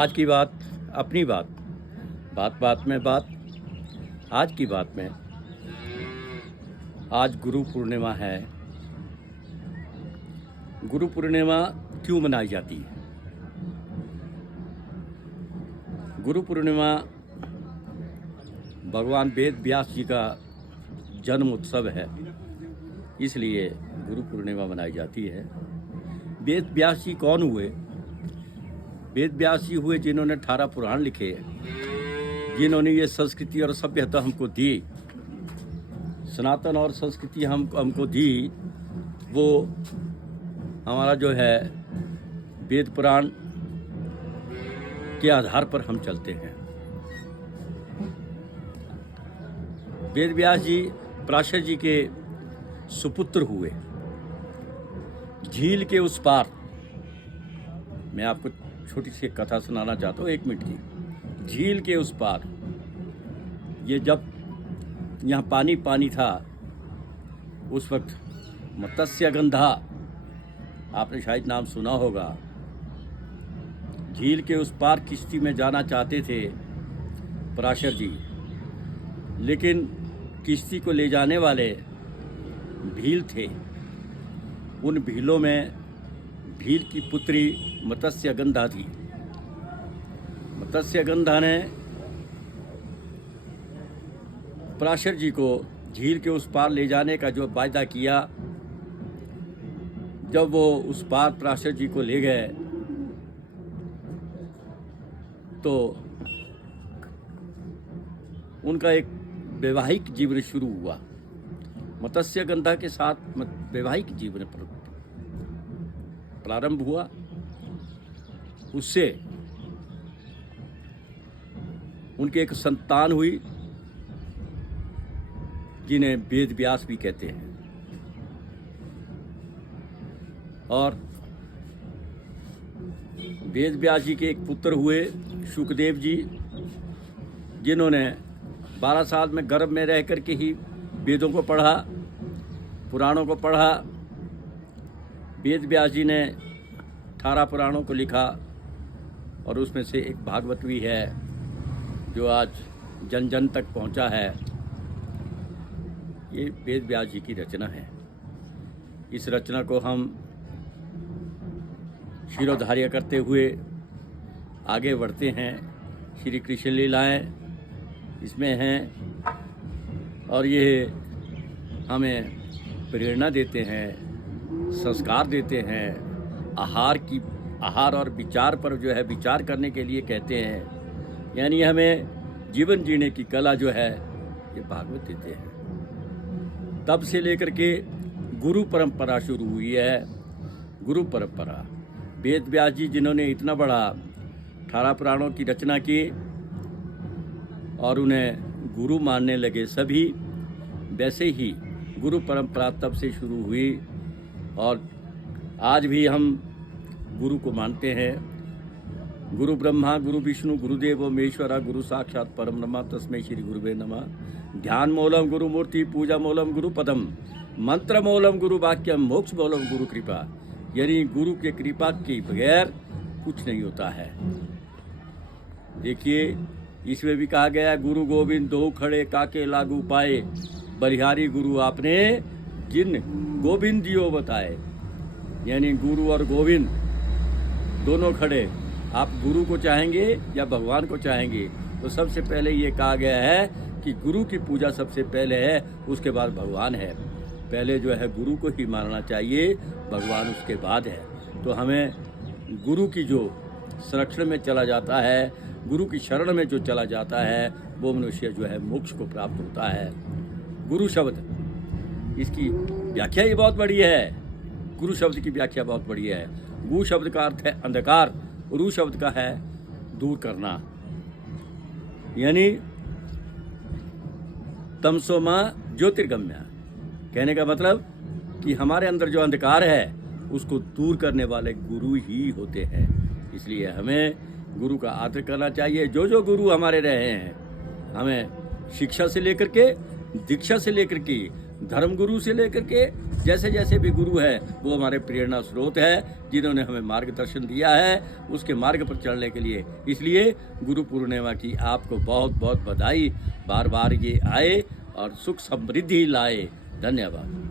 आज की बात अपनी बात, बात बात में बात। आज की बात में आज गुरु पूर्णिमा है। गुरु पूर्णिमा क्यों मनाई जाती है? गुरु पूर्णिमा भगवान वेद व्यास जी का जन्म उत्सव है, इसलिए गुरु पूर्णिमा मनाई जाती है। वेद व्यास जी कौन हुए? वेद व्यास जी हुए जिन्होंने 18 पुराण लिखे, जिन्होंने ये संस्कृति और सभ्यता हमको दी, सनातन और संस्कृति हमको दी। वो हमारा जो है वेद पुराण के आधार पर हम चलते हैं। वेद व्यास जी पराशर जी के सुपुत्र हुए। झील के उस पार, मैं आपको छोटी सी कथा सुनाना चाहता हूँ, 1 मिनट की। झील के उस पार, ये जब यहाँ पानी पानी था, उस वक्त मत्स्यगंधा, आपने शायद नाम सुना होगा। झील के उस पार किश्ती में जाना चाहते थे पराशर जी, लेकिन किश्ती को ले जाने वाले भील थे। उन भीलों में भील की पुत्री मत्स्यगंधा थी। मत्स्यगंधा ने पराशर जी को झील के उस पार ले जाने का जो वायदा किया, जब वो उस पार पराशर जी को ले गए तो उनका एक वैवाहिक जीवन शुरू हुआ। मत्स्यगंधा के साथ वैवाहिक जीवन प्रारंभ हुआ। उससे उनके एक संतान हुई, जिन्हें वेद व्यास भी कहते हैं। और वेद व्यास जी के एक पुत्र हुए शुकदेव जी, जिन्होंने 12 साल में गर्भ में रह कर के ही वेदों को पढ़ा, पुराणों को पढ़ा। वेद व्यास जी ने 18 पुराणों को लिखा, और उसमें से एक भागवत भी है जो आज जन जन तक पहुंचा है। ये वेद व्यास जी की रचना है। इस रचना को हम शिरोधार्य करते हुए आगे बढ़ते हैं। श्री कृष्ण लीलाएं इसमें हैं, और ये हमें प्रेरणा देते हैं, संस्कार देते हैं। आहार और विचार पर जो है विचार करने के लिए कहते हैं। यानी हमें जीवन जीने की कला जो है ये भागवत देते हैं। तब से लेकर के गुरु परंपरा शुरू हुई है। गुरु परंपरा, वेद व्यास जी जिन्होंने इतना बड़ा 18 पुराणों की रचना की और उन्हें गुरु मानने लगे सभी, वैसे ही गुरु परंपरा तब से शुरू हुई। और आज भी हम गुरु को मानते हैं। गुरु ब्रह्मा गुरु विष्णु गुरुदेवो महेश्वरा गुरु साक्षात परम ब्रह्म तस्मै श्री गुरुवे नमः। ध्यान मूलम गुरु मूर्ति, पूजा मूलम गुरु पदम, मंत्र मूलम गुरु वाक्यम, मोक्ष मूलम गुरु कृपा। यानी गुरु के कृपा के बगैर कुछ नहीं होता है। देखिए, इसमें भी कहा गया, गुरु गोविंद दो खड़े काके लागू पाए, बलिहारी गुरु आपने जिन गोविंद दियो बताए। यानी गुरु और गोविंद दोनों खड़े। आप गुरु को चाहेंगे या भगवान को चाहेंगे, तो सबसे पहले ये कहा गया है कि गुरु की पूजा सबसे पहले है, उसके बाद भगवान है। पहले जो है गुरु को ही मानना चाहिए, भगवान उसके बाद है। तो हमें गुरु की जो संरक्षण में चला जाता है, गुरु की शरण में जो चला जाता है, वो मनुष्य जो है मोक्ष को प्राप्त होता है। गुरु शब्द, इसकी व्याख्या ही बहुत बड़ी है। गुरु शब्द की व्याख्या बहुत बड़ी है। गु शब्द का अर्थ है अंधकार, रु शब्द का है दूर करना। यानी तमसोमा ज्योतिर्गम्य, कहने का मतलब कि हमारे अंदर जो अंधकार है उसको दूर करने वाले गुरु ही होते हैं। इसलिए हमें गुरु का आदर करना चाहिए। जो गुरु हमारे रहे हैं, हमें शिक्षा से लेकर के, दीक्षा से लेकर के, धर्म गुरु से लेकर के जैसे जैसे भी गुरु है वो हमारे प्रेरणा स्रोत है, जिन्होंने हमें मार्गदर्शन दिया है उसके मार्ग पर चलने के लिए। इसलिए गुरु पूर्णिमा की आपको बहुत बहुत बधाई। बार बार ये आए और सुख समृद्धि लाए। धन्यवाद।